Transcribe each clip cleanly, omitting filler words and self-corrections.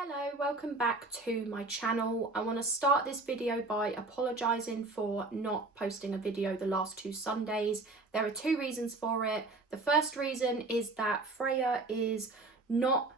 Hello, welcome back to my channel. I want to start this video by apologising for not posting a video the last 2 Sundays. There are 2 reasons for it. The first reason is that Freya is not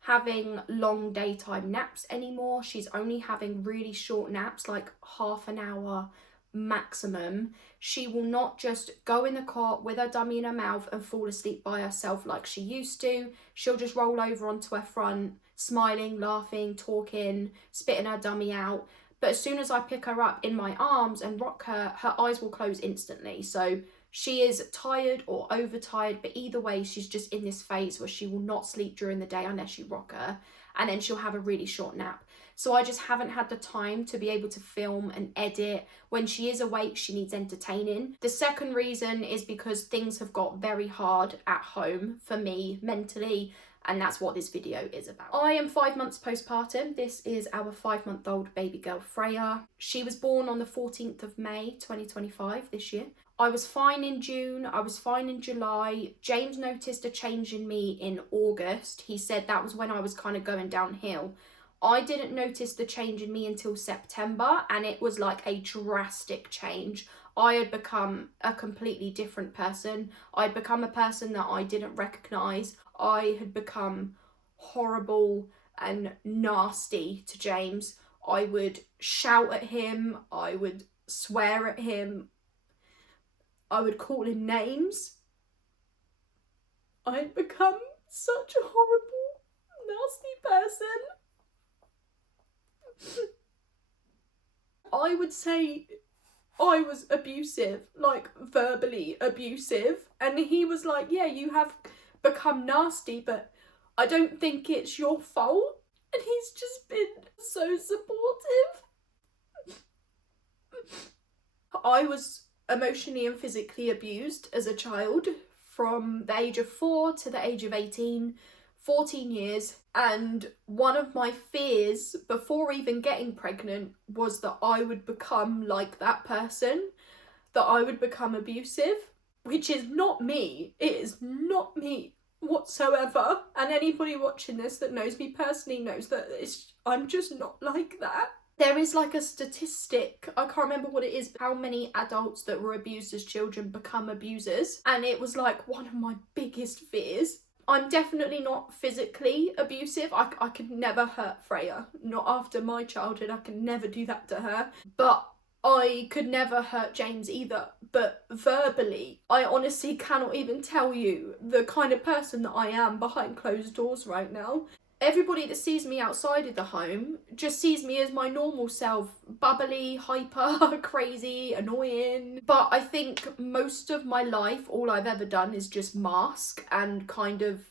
having long daytime naps anymore. She's only having really short naps, like half an hour maximum. She will not just go in the cot with her dummy in her mouth and fall asleep by herself like she used to. She'll just roll over onto her front, smiling, laughing, talking, spitting her dummy out. But as soon as I pick her up in my arms and rock her, her eyes will close instantly. So she is tired or overtired, but either way, she's just in this phase where she will not sleep during the day unless you rock her, and then she'll have a really short nap. So I just haven't had the time to be able to film and edit. When she is awake, she needs entertaining. The second reason is because things have got very hard at home for me mentally, and that's what this video is about. I am 5 months postpartum. This is our 5-month-old baby girl, Freya. She was born on the 14th of May, 2025, this year. I was fine in June, I was fine in July. James noticed a change in me in August. He said that was when I was kind of going downhill. I didn't notice the change in me until September, and it was like a drastic change. I had become a completely different person. I'd become a person that I didn't recognise. I had become horrible and nasty to James. I would shout at him, I would swear at him, I would call him names. I'd become such a horrible, nasty person. I would say I was abusive, like verbally abusive, and he was like, yeah, you have become nasty, but I don't think it's your fault. And he's just been so supportive. I was emotionally and physically abused as a child from the age of 4 to the age of 18. 14 years, and one of my fears before even getting pregnant was that I would become like that person, that I would become abusive, which is not me. It is not me whatsoever, and anybody watching this that knows me personally knows that I'm just not like that. There is like a statistic, I can't remember what it is, how many adults that were abused as children become abusers, and it was like one of my biggest fears. I'm definitely not physically abusive. I could never hurt Freya. Not after my childhood. I could never do that to her. But I could never hurt James either. But verbally, I honestly cannot even tell you the kind of person that I am behind closed doors right now. Everybody that sees me outside of the home just sees me as my normal self, bubbly, hyper, crazy, annoying. But I think most of my life, all I've ever done is just mask and kind of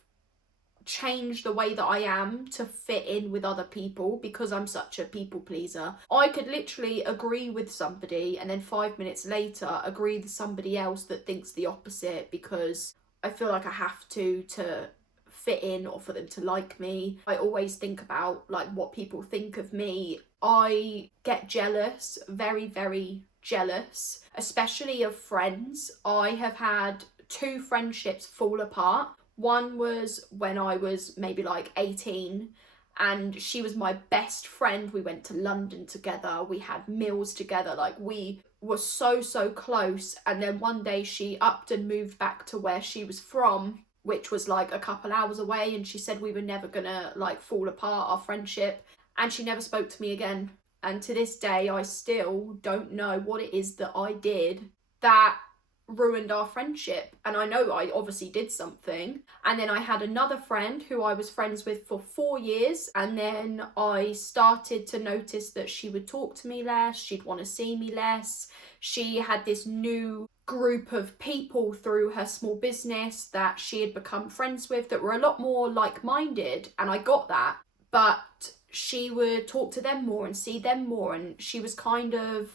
change the way that I am to fit in with other people because I'm such a people pleaser. I could literally agree with somebody and then 5 minutes later agree with somebody else that thinks the opposite because I feel like I have to fit in or for them to like me. I always think about like what people think of me. I get jealous, very, very jealous, especially of friends. I have had 2 friendships fall apart. One was when I was maybe like 18 and she was my best friend. We went to London together, we had meals together, like we were so close, and then one day she upped and moved back to where she was from, which was like a couple hours away, and she said we were never gonna like fall apart, our friendship, and she never spoke to me again. And to this day I still don't know what it is that I did that ruined our friendship, and I know I obviously did something. And then I had another friend who I was friends with for 4 years, and then I started to notice that she would talk to me less, she'd want to see me less. She had this new group of people through her small business that she had become friends with that were a lot more like-minded, and I got that, but she would talk to them more and see them more, and she was kind of,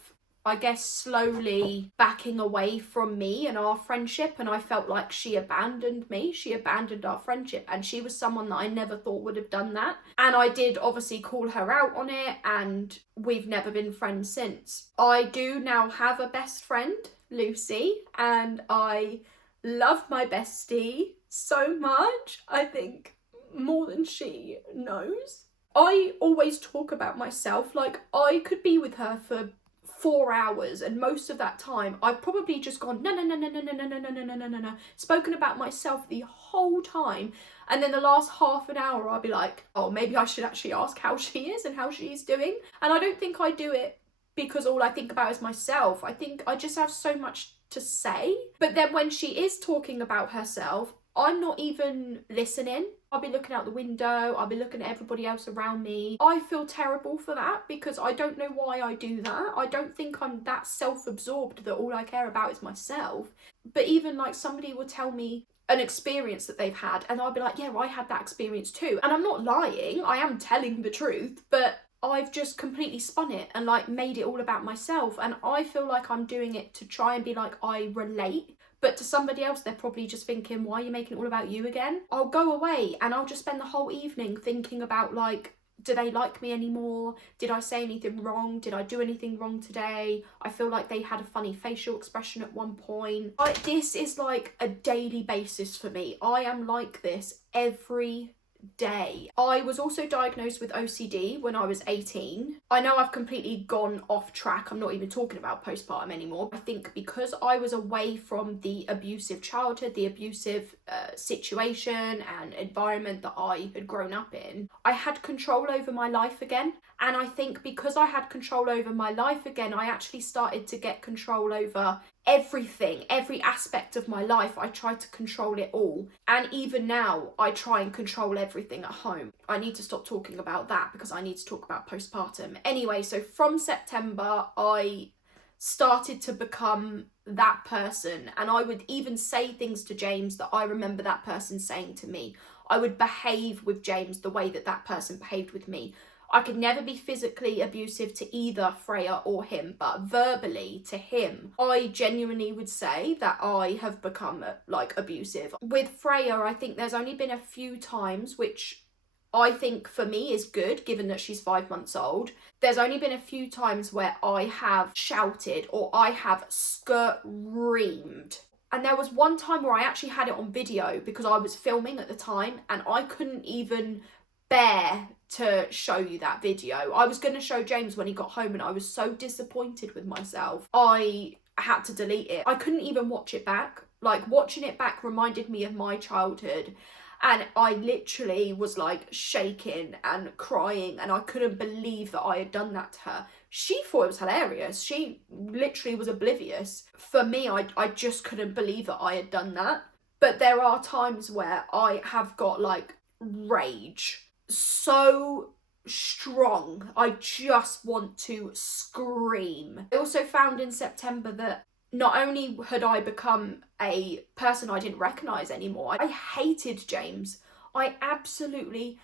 I guess, slowly backing away from me and our friendship, and I felt like she abandoned me, she abandoned our friendship, and she was someone that I never thought would have done that. And I did obviously call her out on it, and we've never been friends since. I do now have a best friend, Lucy, and I love my bestie so much. I think more than she knows. I always talk about myself. Like, I could be with her for 4 hours, and most of that time I've probably just gone no, spoken about myself the whole time, and then the last half an hour I'll be like, oh, maybe I should actually ask how she is and how she's doing. And I don't think I do it because all I think about is myself. I think I just have so much to say. But then when she is talking about herself, I'm not even listening. I'll be looking out the window, I'll be looking at everybody else around me. I feel terrible for that because I don't know why I do that. I don't think I'm that self-absorbed that all I care about is myself. But even like somebody will tell me an experience that they've had and I'll be like, yeah, I had that experience too. And I'm not lying, I am telling the truth, but I've just completely spun it and like made it all about myself. And I feel like I'm doing it to try and be like, I relate. But to somebody else, they're probably just thinking, why are you making it all about you again? I'll go away and I'll just spend the whole evening thinking about like, do they like me anymore? Did I say anything wrong? Did I do anything wrong today? I feel like they had a funny facial expression at one point. This is like a daily basis for me. I am like this every day. I was also diagnosed with OCD when I was 18. I know I've completely gone off track. I'm not even talking about postpartum anymore. I think because I was away from the abusive childhood, the abusive situation and environment that I had grown up in, I had control over my life again. And I think because I had control over my life again, I actually started to get control over everything, every aspect of my life. I tried to control it all. And even now, I try and control everything at home. I need to stop talking about that because I need to talk about postpartum. Anyway, so from September, I started to become that person. And I would even say things to James that I remember that person saying to me. I would behave with James the way that that person behaved with me. I could never be physically abusive to either Freya or him, but verbally to him, I genuinely would say that I have become like abusive. With Freya, I think there's only been a few times, which I think for me is good, given that she's 5 months old. There's only been a few times where I have shouted or I have screamed. And there was one time where I actually had it on video because I was filming at the time and I couldn't even bear to show you that video. I was going to show James when he got home and I was so disappointed with myself. I had to delete it. I couldn't even watch it back. Like, watching it back reminded me of my childhood. And I literally was like shaking and crying and I couldn't believe that I had done that to her. She thought it was hilarious. She literally was oblivious. For me, I just couldn't believe that I had done that. But there are times where I have got like rage so strong, I just want to scream. I also found in September that not only had I become a person I didn't recognise anymore, I hated James. I absolutely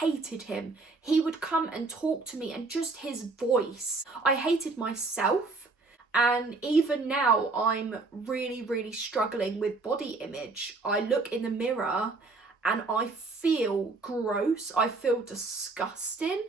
hated him. He would come and talk to me and just his voice. I hated myself. And even now I'm really struggling with body image. I look in the mirror and I feel gross, I feel disgusting.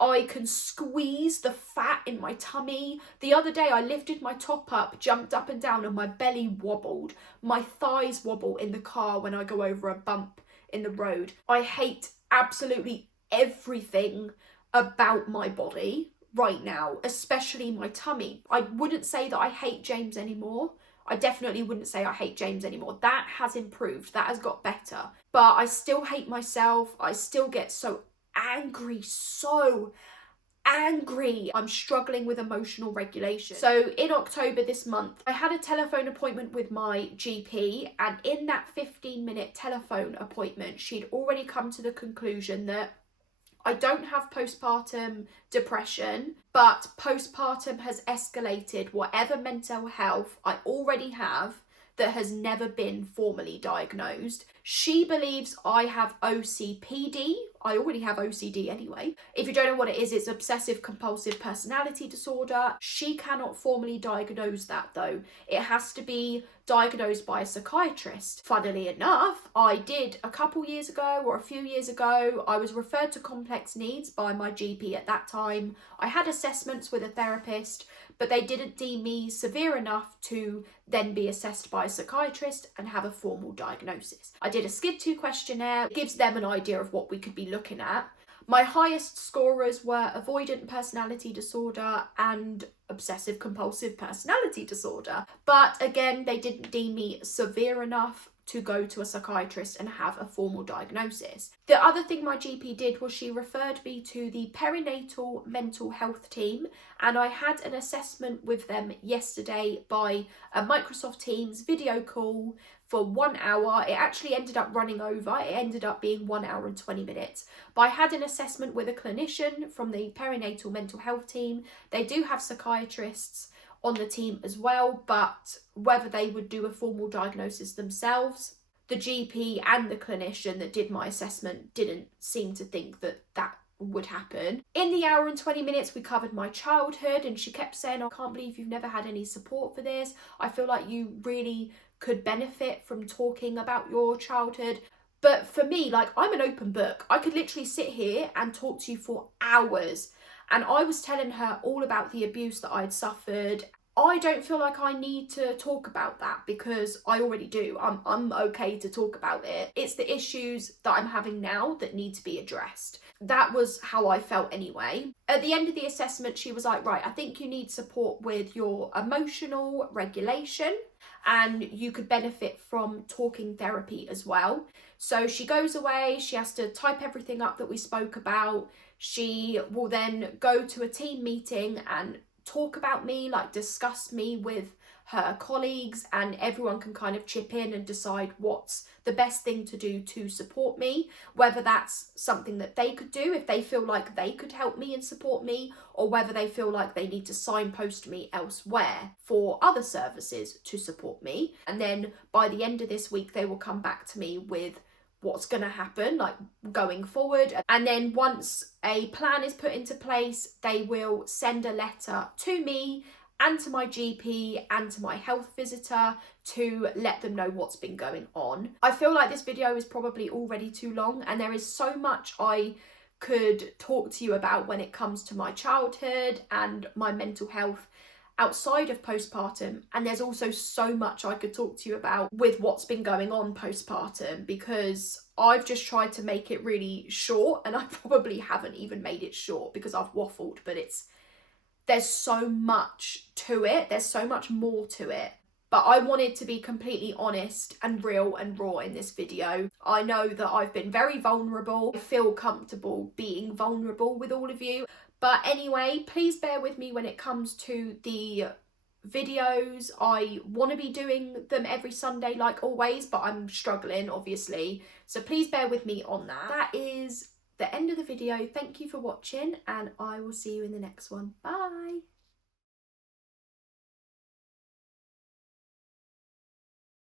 I can squeeze the fat in my tummy. The other day I lifted my top up, jumped up and down and my belly wobbled. My thighs wobble in the car when I go over a bump in the road. I hate absolutely everything about my body right now, especially my tummy. I wouldn't say that I hate James anymore. I definitely wouldn't say I hate James anymore. That has improved, that has got better. But I still hate myself. I still get so angry. I'm struggling with emotional regulation. So in October this month, I had a telephone appointment with my GP, and in that 15-minute telephone appointment, she'd already come to the conclusion that I don't have postpartum depression, but postpartum has escalated whatever mental health I already have that has never been formally diagnosed. She believes I have OCPD. I already have OCD anyway. If you don't know what it is, it's obsessive compulsive personality disorder. She cannot formally diagnose that though. It has to be diagnosed by a psychiatrist. Funnily enough, I did a couple years ago or a few years ago, I was referred to complex needs by my GP at that time. I had assessments with a therapist, but they didn't deem me severe enough to then be assessed by a psychiatrist and have a formal diagnosis. I did a SCID2 questionnaire. It gives them an idea of what we could be looking at. My highest scorers were avoidant personality disorder and obsessive compulsive personality disorder. But again, they didn't deem me severe enough to go to a psychiatrist and have a formal diagnosis. The other thing my GP did was she referred me to the perinatal mental health team, and I had an assessment with them yesterday by a Microsoft Teams video call for 1 hour. It actually ended up running over. It ended up being 1 hour and 20 minutes. But I had an assessment with a clinician from the perinatal mental health team. They do have psychiatrists on the team as well, but whether they would do a formal diagnosis themselves, the GP and the clinician that did my assessment didn't seem to think that that would happen. In the hour and 20 minutes we covered my childhood, and she kept saying, I can't believe you've never had any support for this. I feel like you really could benefit from talking about your childhood. But for me, like, I'm an open book. I could literally sit here and talk to you for hours. And I was telling her all about the abuse that I'd suffered. I don't feel like I need to talk about that because I already do. I'm okay to talk about it. It's the issues that I'm having now that need to be addressed. That was how I felt anyway. At the end of the assessment, she was like, right, I think you need support with your emotional regulation, and you could benefit from talking therapy as well. So she goes away, she has to type everything up that we spoke about. She will then go to a team meeting and talk about me, like discuss me with her colleagues, and everyone can kind of chip in and decide what's the best thing to do to support me, whether that's something that they could do if they feel like they could help me and support me, or whether they feel like they need to signpost me elsewhere for other services to support me. And then by the end of this week they will come back to me with what's going to happen, like going forward. And then once a plan is put into place, they will send a letter to me and to my GP and to my health visitor to let them know what's been going on. I feel like this video is probably already too long, and there is so much I could talk to you about when it comes to my childhood and my mental health outside of postpartum, and there's also so much I could talk to you about with what's been going on postpartum, because I've just tried to make it really short, and I probably haven't even made it short because I've waffled, but there's so much to it, there's so much more to it. But I wanted to be completely honest and real and raw in this video. I know that I've been very vulnerable. I feel comfortable being vulnerable with all of you. But anyway, please bear with me when it comes to the videos. I want to be doing them every Sunday like always, but I'm struggling obviously. So please bear with me on that. That is the end of the video. Thank you for watching, and I will see you in the next one. Bye.